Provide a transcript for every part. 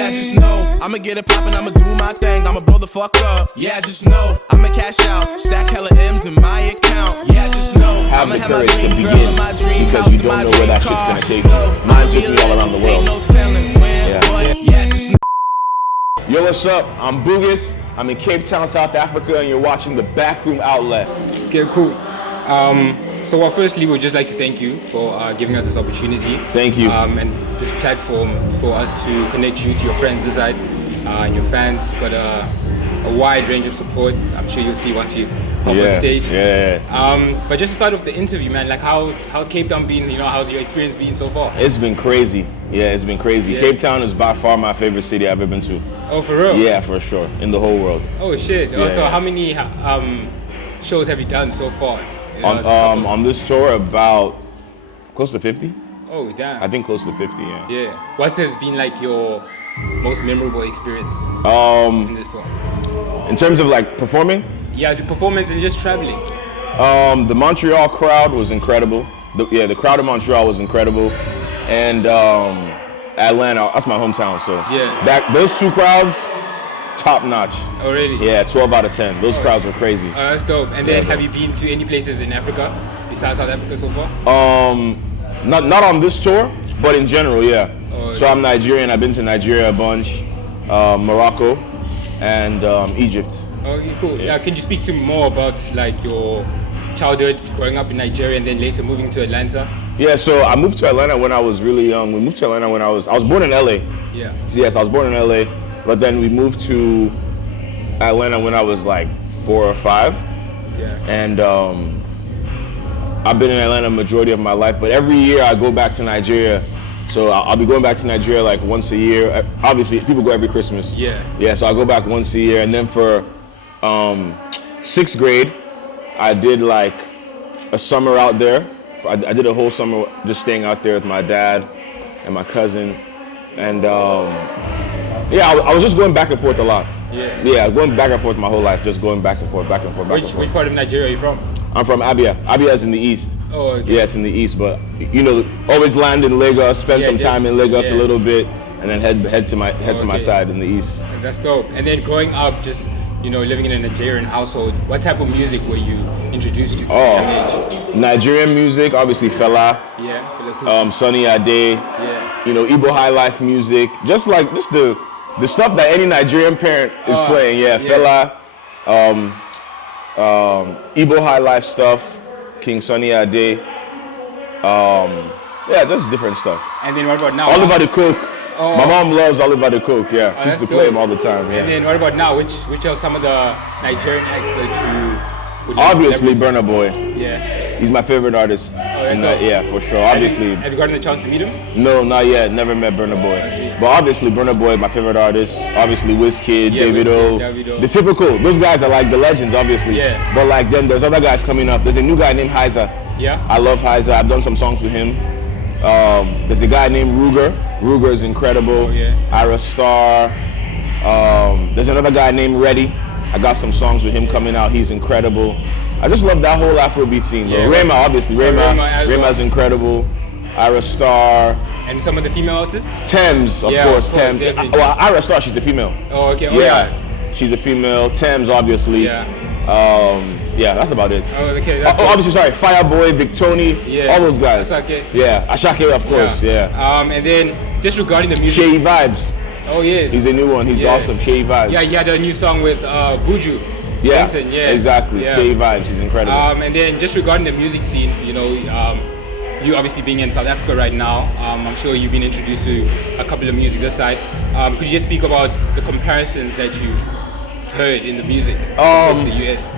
Yeah, just know I'ma get it poppin', I'ma do my thing, I'ma blow the fuck up. Yeah, just know I'ma cash out, stack hella M's in my account. Yeah, just know I'ma have my dream girl in my dream house in my dream car. Mine took me all around the world. Ain't no telling when, but yeah, just know. Yo, what's up? I'm Bugus. I'm in Cape Town, South Africa, and you're watching the Backroom outlet. Okay, cool. So firstly, we'd just like to thank you for giving us this opportunity. Thank you. And this platform for us to connect you to your friends this side and your fans. Got a wide range of support. I'm sure you'll see once you hop on stage. Yeah. But just to start off the interview, man, like how's Cape Town been? You know, how's your experience been so far? It's been crazy. Yeah, it's been crazy. Yeah. Cape Town is by far my favorite city I've ever been to. Oh, for real? Yeah, for sure. In the whole world. Oh shit. Yeah, so how many shows have you done so far? On this tour, about close to 50. Oh damn. I think close to 50, yeah. Yeah. What has been like your most memorable experience in this tour? In terms of like performing? Yeah, the performance and just traveling. The Montreal crowd was incredible. The crowd in Montreal was incredible. And Atlanta, that's my hometown, so yeah. Those two crowds, top notch. Oh really? Yeah, 12 out of 10. Those crowds were crazy. Oh, that's dope. And then have you been to any places in Africa besides South Africa so far? Not on this tour, but in general, yeah. Oh, so I'm Nigerian. I've been to Nigeria a bunch, Morocco, and Egypt. Oh, okay, cool. Yeah, can you speak to me more about like your childhood growing up in Nigeria and then later moving to Atlanta? Yeah, so I moved to Atlanta when I was really young. We moved to Atlanta when I was born in LA. Yeah. Yes, I was born in LA, but then we moved to Atlanta when I was like 4 or 5. Yeah. And I've been in Atlanta majority of my life, but every year I go back to Nigeria. So I'll be going back to Nigeria like once a year. Obviously, people go every Christmas. Yeah. Yeah, so I go back once a year. And then for 6th grade, I did like a summer out there. I did a whole summer just staying out there with my dad and my cousin. And I was just going back and forth a lot. Yeah. Yeah, going back and forth my whole life, just going back and forth, back and forth, back and forth. Which part of Nigeria are you from? I'm from Abia. Abia is in the east. Oh, okay. Yeah, it's in the east, but you know, always land in Lagos, spend some time in Lagos a little bit, and then head to my side in the east. That's dope. And then growing up, just living in a Nigerian household, what type of music were you introduced to at a young age? Nigerian music, obviously Fela. Yeah, Fela. Sunny Ade. Yeah. Igbo high life music, just the stuff that any Nigerian parent is playing. Yeah, Fela. Igbo high life stuff, King Sunny Ade. Just different stuff. And then what about now? Oliver the Cook. Oh. My mom loves Oliver the Cook. Yeah, she used to play him all the time. Yeah. And then what about now? Which are some of the Nigerian acts that you would obviously Burna Boy. Yeah. He's my favorite artist. Yeah, for sure. Obviously. Have you gotten the chance to meet him? No, not yet. Never met Burna Boy. But obviously Burna Boy, my favorite artist. Obviously Wizkid, Davido. The typical. Those guys are like the legends, obviously. Yeah. But like then there's other guys coming up. There's a new guy named Heiser. Yeah. I love Heiser. I've done some songs with him. There's a guy named Ruger. Ruger is incredible. Oh, yeah. Ira Star. There's another guy named Reddy. I got some songs with him coming out. He's incredible. I just love that whole Afrobeat scene, bro. Yeah, Rema, obviously. Rema's incredible. Ira Star. And some of the female artists? Thames, of course. Thames. Well, Ira Star, she's a female. Oh, okay. Yeah. She's a female. Thames, obviously. Yeah. That's about it. Oh, okay. That's obviously, sorry. Fireboy, Victoni, all those guys. Ashake. Yeah, Ashake, of course. Yeah. And then just regarding the music. Shay Vibes. Oh yes. He's a new one. He's awesome. Shay Vibes. Yeah, he had a new song with Buju. Yeah, Vincent, exactly. Yeah. Shay Vibes. He's incredible. And then just regarding the music scene, you obviously being in South Africa right now, I'm sure you've been introduced to a couple of music this side. Could you just speak about the comparisons that you've heard in the music compared to the US?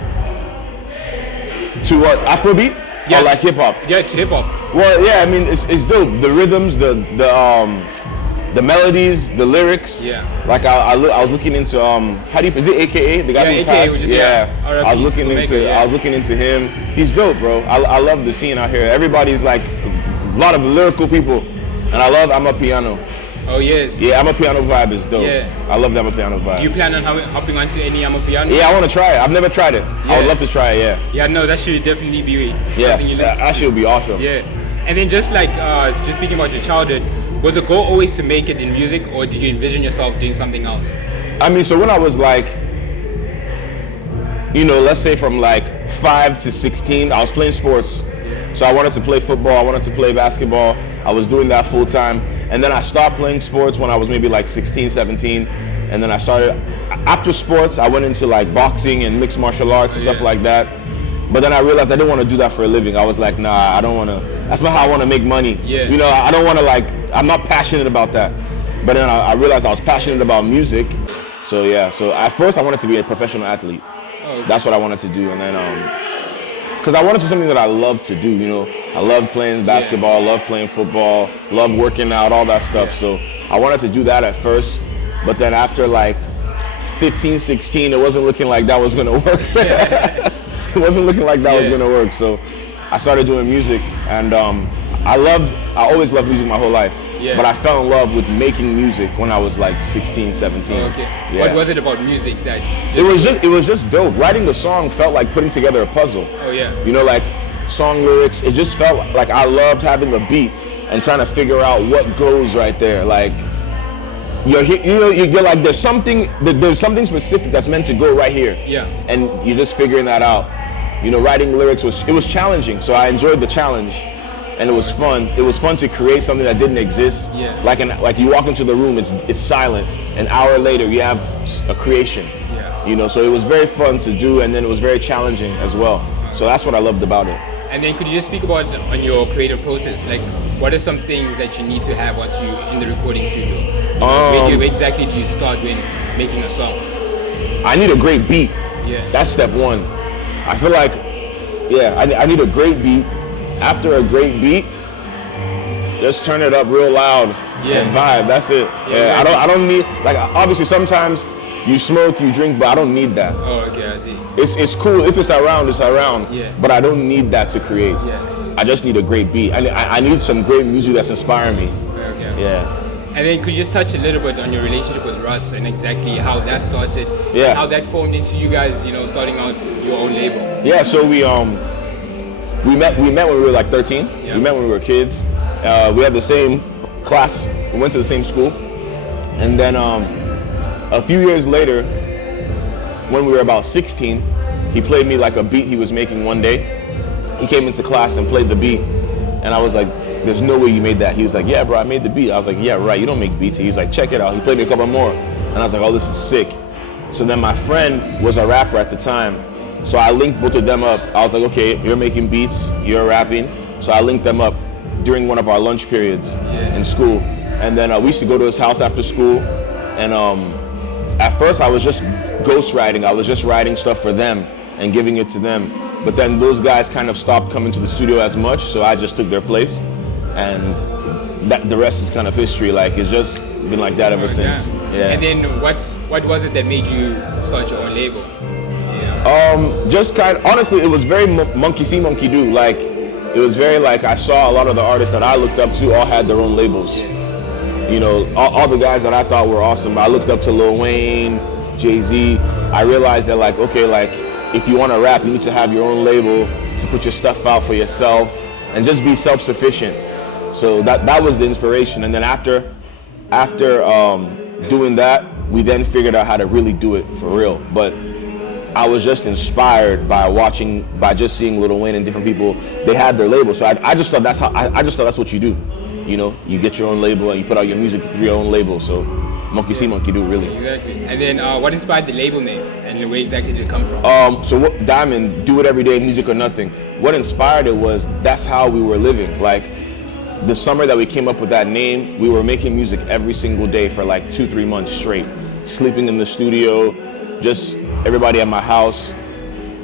To what? Afrobeat? Yeah. Or like hip hop? Yeah, to hip hop. Well, yeah. I mean, it's dope. The rhythms, the melodies, the lyrics. Yeah. Like I was looking into is it AKA the guy who passed? I was looking into him. He's dope, bro. I love the scene out here. Everybody's like a lot of lyrical people, and I love Amapiano. Oh yes. Yeah, Amapiano vibe is dope. Yeah. I love the Amapiano vibe. Do you plan on hopping onto any Amapiano? Yeah, I want to try it. I've never tried it. Yeah. I would love to try it. Yeah. Yeah, no, that should definitely be something you listen to. That should be awesome. Yeah. And then just like just speaking about your childhood, Was the goal always to make it in music, or did you envision yourself doing something else? I mean, so when I was like, you know, let's say from like 5 to 16, I was playing sports. So I wanted to play football, I wanted to play basketball. I was doing that full time. And then I stopped playing sports when I was maybe like 16, 17. And then I started, after sports, I went into like boxing and mixed martial arts and stuff like that. But then I realized I didn't want to do that for a living. I was like, nah, I don't want to, that's not how I want to make money. Yeah. You know, I don't want to like, I'm not passionate about that. But then I realized I was passionate about music. So yeah, so at first I wanted to be a professional athlete. Oh, okay. That's what I wanted to do. And then, because I wanted to do something that I love to do, you know. I loved playing basketball, loved playing football, loved working out, all that stuff. So I wanted to do that at first. But then after like 15, 16, it wasn't looking like that was gonna work. It wasn't looking like that was gonna work. So I started doing music, and I always loved music my whole life. Yeah. But I fell in love with making music when I was like 16, 17. Oh, okay. Yeah. What was it about music that It was just dope. Writing the song felt like putting together a puzzle. Oh yeah. You know, like song lyrics, it just felt like I loved having a beat and trying to figure out what goes right there. Like you're like there's something specific that's meant to go right here. Yeah. And you're just figuring that out. You know, writing lyrics was challenging, so I enjoyed the challenge. And it was fun. It was fun to create something that didn't exist. Yeah. Like you walk into the room, it's silent. An hour later, you have a creation. Yeah. You know, so it was very fun to do, and then it was very challenging as well. So that's what I loved about it. And then could you just speak about on your creative process? Like, what are some things that you need to have once you in the recording studio? Where exactly do you start when making a song? I need a great beat. Yeah. That's step one. I feel like, I need a great beat. After a great beat, just turn it up real loud and vibe. That's it. Yeah, I don't need, like, obviously sometimes you smoke, you drink, but I don't need that. Oh, okay, I see. It's cool if it's around, it's around. Yeah. But I don't need that to create. Yeah. I just need a great beat. I need some great music that's inspiring me. Okay. Yeah. And then could you just touch a little bit on your relationship with Russ and exactly how that started? Yeah. How that formed into you guys, you know, starting out your own label? Yeah, so we met when we were like 13. Yeah. We met when we were kids. We had the same class. We went to the same school. And then a few years later, when we were about 16, he played me like a beat he was making one day. He came into class and played the beat. And I was like, there's no way you made that. He was like, yeah, bro, I made the beat. I was like, yeah, right, you don't make beats. He's like, check it out. He played me a couple more. And I was like, oh, this is sick. So then my friend was a rapper at the time. So I linked both of them up. I was like, okay, you're making beats, you're rapping. So I linked them up during one of our lunch periods in school. And then we used to go to his house after school. And at first I was just ghostwriting. I was just writing stuff for them and giving it to them. But then those guys kind of stopped coming to the studio as much, so I just took their place. And the rest is kind of history. Like, it's just been like that ever since. Yeah. And then what was it that made you start your own label? Just kind of, honestly, it was very monkey see, monkey do. Like, it was very like, I saw a lot of the artists that I looked up to all had their own labels. You know, all the guys that I thought were awesome. I looked up to Lil Wayne, Jay-Z. I realized that, like, okay, like, if you want to rap, you need to have your own label to put your stuff out for yourself and just be self-sufficient. So that was the inspiration. And then after doing that, we then figured out how to really do it for real. But I was just inspired by just seeing Lil Wayne and different people. They had their label, so I just thought that's what you do. You know, you get your own label and you put out your music through your own label. So monkey see, monkey do, really. Exactly. And then what inspired the label name and where exactly did it come from? So what Diamond, do it every day, music or nothing. What inspired it was that's how we were living. Like, the summer that we came up with that name, we were making music every single day for like 2-3 months straight. Sleeping in the studio, just everybody at my house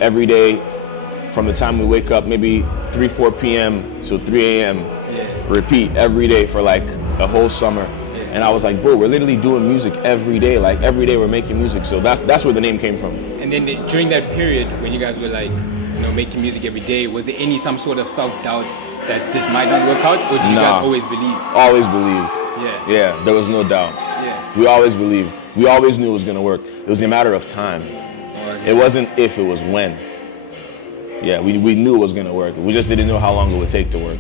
every day from the time we wake up, maybe 3-4 p.m. to 3 a.m. Repeat every day for like a whole summer. And I was like, bro, we're literally doing music every day. Like, every day we're making music. So that's where the name came from. And then during that period when you guys were like, you know, making music every day, was there some sort of self-doubts that this might not work out, or did you guys always believe? Always believed. Yeah, there was no doubt. Yeah. We always believed. We always knew it was gonna work. It was a matter of time. It wasn't if, it was when. Yeah, we knew it was gonna work. We just didn't know how long it would take to work.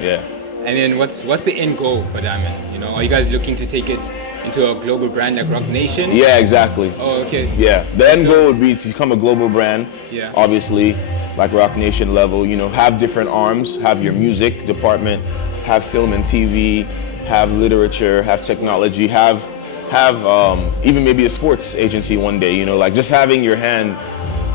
Yeah. And then what's the end goal for Diamond? You know, are you guys looking to take it into a global brand like Rock Nation? Yeah, exactly. Oh, okay. Yeah, the end goal would be to become a global brand. Yeah. Obviously, like Rock Nation level. You know, have different arms. Have your music department. Have film and TV. Have literature. Have technology. Have even maybe a sports agency one day. You know, like just having your hand,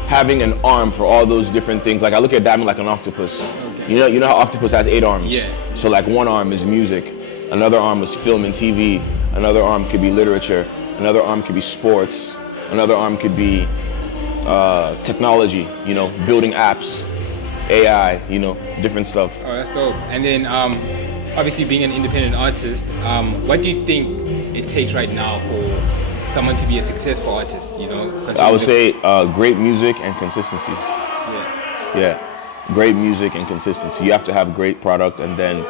having an arm for all those different things. Like I look at Diamond like an octopus. You know how octopus has 8 arms? Yeah. So like one arm is music, another arm is film and TV, another arm could be literature, another arm could be sports, another arm could be technology, you know, building apps, AI, you know, different stuff. Oh, that's dope. And then obviously being an independent artist, what do you think it takes right now for someone to be a successful artist, you know? I would say great music and consistency. Yeah. Yeah. Great music and consistency. You have to have great product and then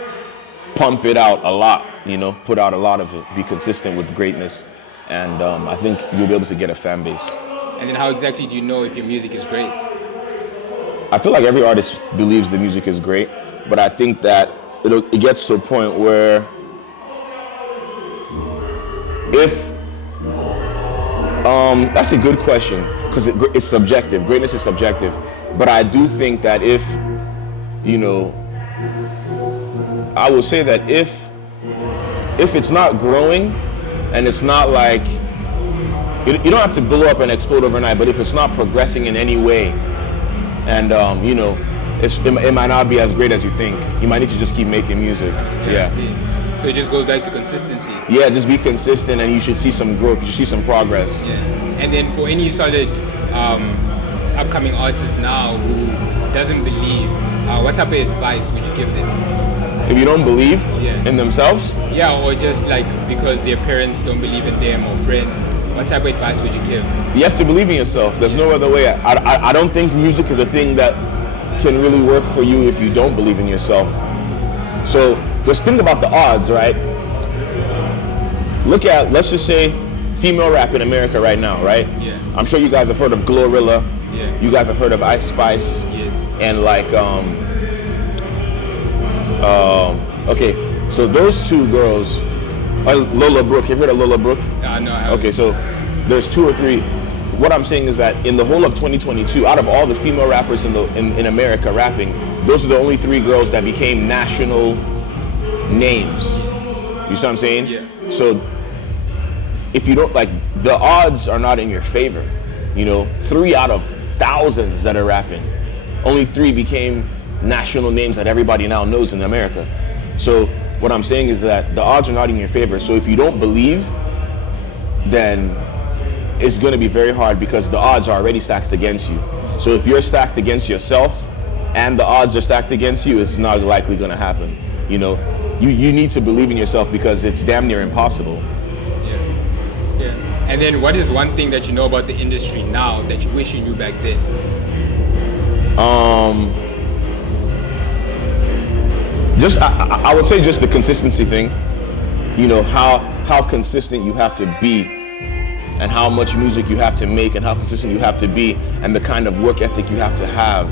pump it out a lot, you know, put out a lot of it, be consistent with greatness. And I think you'll be able to get a fan base. And then how exactly do you know if your music is great? I feel like every artist believes the music is great, but I think that it gets to a point where if, that's a good question, because it's subjective. Greatness is subjective. But I do think that if, you know, I will say that if it's not growing and it's not like, you don't have to blow up and explode overnight, but if it's not progressing in any way and, you know, it might not be as great as you think, you might need to just keep making music. Yeah. So it just goes back to consistency. Yeah, just be consistent and you should see some growth, you should see some progress. Yeah. And then for any solid upcoming artist now who doesn't believe, what type of advice would you give them? If you don't believe in themselves? Yeah, or just like because their parents don't believe in them or friends, what type of advice would you give? You have to believe in yourself. There's no other way. I don't think music is a thing that can really work for you if you don't believe in yourself. So just think about the odds, right? Look at, let's just say, female rap in America right now, right? Yeah. I'm sure you guys have heard of Glorilla. Yeah. You guys have heard of Ice Spice. Yes. And like, okay, so those two girls, Lola Brooke. Have you heard of Lola Brooke? No, I haven't. Okay, so there's 2 or 3. What I'm saying is that in the whole of 2022, out of all the female rappers in America rapping, those are the only 3 girls that became national names. You see what I'm saying? Yeah. So if you don't, like, the odds are not in your favor. You know, 3 out of thousands that are rapping, only 3 became national names that everybody now knows in America. So what I'm saying is that the odds are not in your favor. So if you don't believe, then it's going to be very hard because the odds are already stacked against you. So if you're stacked against yourself and the odds are stacked against you, it's not likely going to happen. You know, you need to believe in yourself because it's damn near impossible. Yeah. And then what is one thing that you know about the industry now that you wish you knew back then? Just I would say just the consistency thing. You know, how consistent you have to be and how much music you have to make and how consistent you have to be and the kind of work ethic you have to have.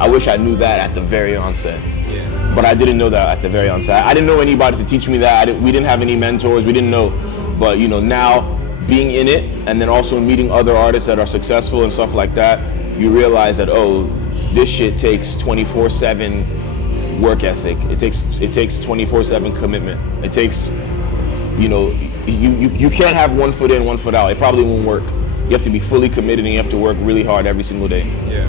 I wish I knew that at the very onset. Yeah. But I didn't know that at the very onset. I didn't know anybody to teach me that. We didn't have any mentors. We didn't know. But, you know, now being in it and then also meeting other artists that are successful and stuff like that, you realize that, oh, this shit takes 24/7 work ethic. It takes 24/7 commitment. It takes, you know, you can't have one foot in, one foot out. It probably won't work. You have to be fully committed and you have to work really hard every single day. Yeah.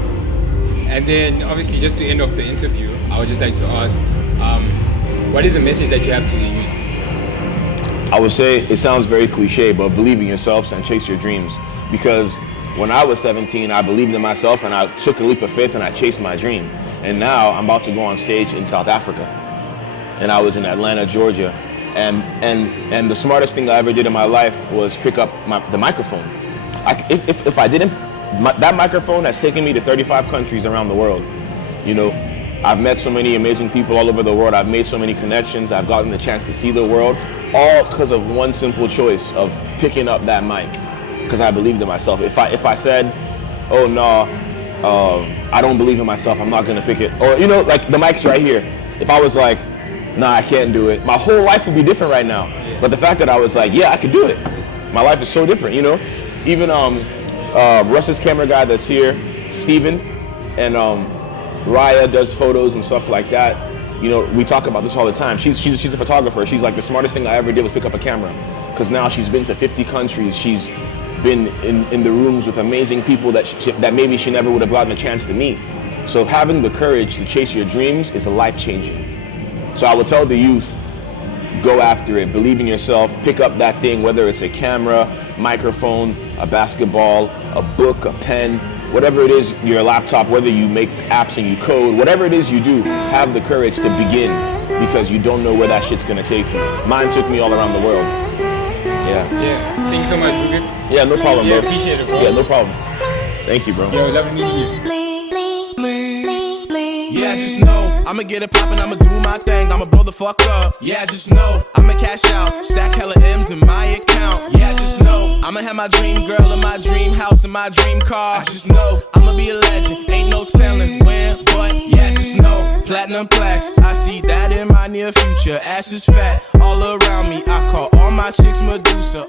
And then obviously just to end off the interview, I would just like to ask, what is the message that you have to the youth? I would say it sounds very cliche, but believe in yourselves and chase your dreams. Because when I was 17, I believed in myself and I took a leap of faith and I chased my dream. And now I'm about to go on stage in South Africa. And I was in Atlanta, Georgia. And the smartest thing I ever did in my life was pick up the microphone. If I didn't, that microphone has taken me to 35 countries around the world. You know, I've met so many amazing people all over the world. I've made so many connections. I've gotten the chance to see the world, all because of one simple choice of picking up that mic, because I believed in myself. If I said, oh no, I don't believe in myself, I'm not gonna pick it, or you know, like the mic's right here. If I was like, nah, I can't do it. My whole life would be different right now. But the fact that I was like, yeah, I could do it. My life is so different, you know? Even Russ's camera guy that's here, Steven, and Raya does photos and stuff like that. You know, we talk about this all the time. She's a photographer. She's like, the smartest thing I ever did was pick up a camera. Because now she's been to 50 countries. She's been in the rooms with amazing people that maybe she never would have gotten a chance to meet. So having the courage to chase your dreams is life-changing. So I would tell the youth, go after it, believe in yourself, pick up that thing, whether it's a camera, microphone, a basketball, a book, a pen, whatever it is, your laptop, whether you make apps and you code, whatever it is you do, have the courage to begin, because you don't know where that shit's gonna take you. Mine took me all around the world. Yeah. Thank you so much, Bugus. Yeah, no problem, bro. Appreciate it, bro. Yeah, no problem. Thank you, bro. Yo, love meeting you. Yeah, just know I'ma get it poppin', I'ma do my thing, I'ma blow the fuck up. Yeah, just know I'ma cash out, stack hella M's in my account. Yeah, just know I'ma have my dream girl in my dream house and my dream car. Just know I'ma be a legend, ain't no telling when, but yeah, just know platinum plaques, I see that in my near future. Ass is fat all around me, I call all my chicks Medusa.